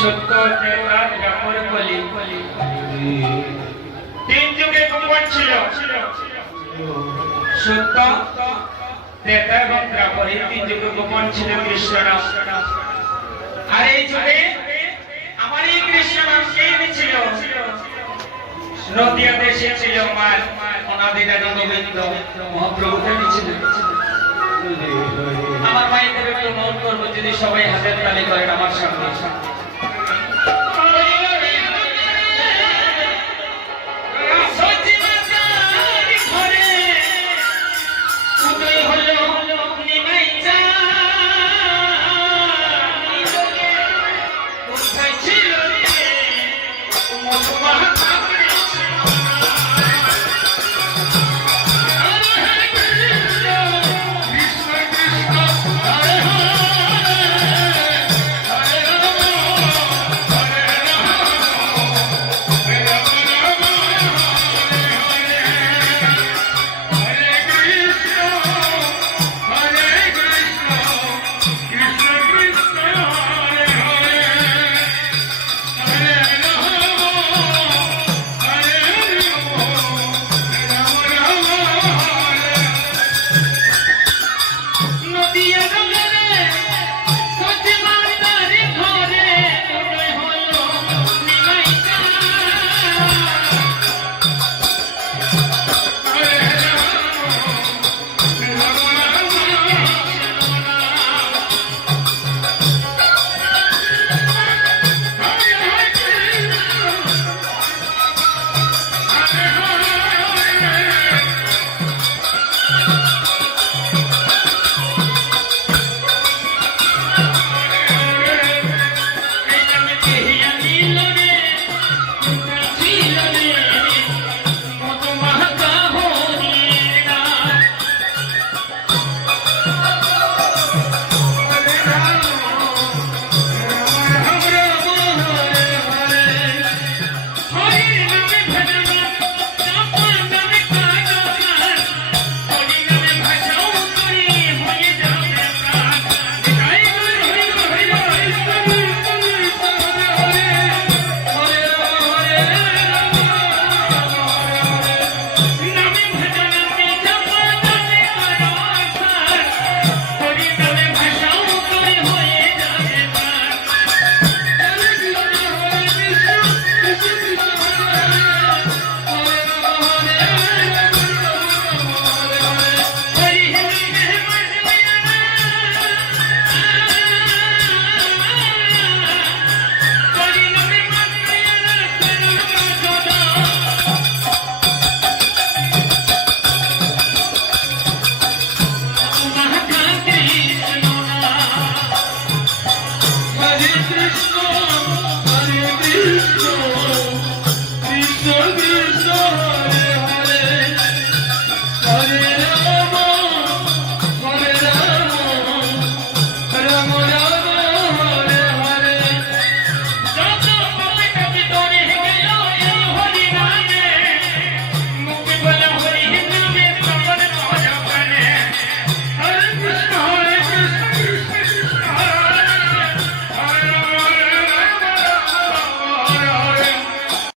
সত্য ত্রেতা দ্বাপর কলি তিন যুগে গোপন ছিল। সত্য ত্রেতা এবং দ্বাপর এই তিন যুগে গোপন ছিল কৃষ্ণ নাম। আর এই যুগে আমার এই কৃষ্ণ নাম কে ছিল? নদিয়া দেশে ছিল মার অনাদিরাদি গোবিন্দ মহাপ্রভুকে ছিল। আমার মায়েদের একটু নোট করবো, যদি সবাই হাতের তালি করেন আমার সামনে।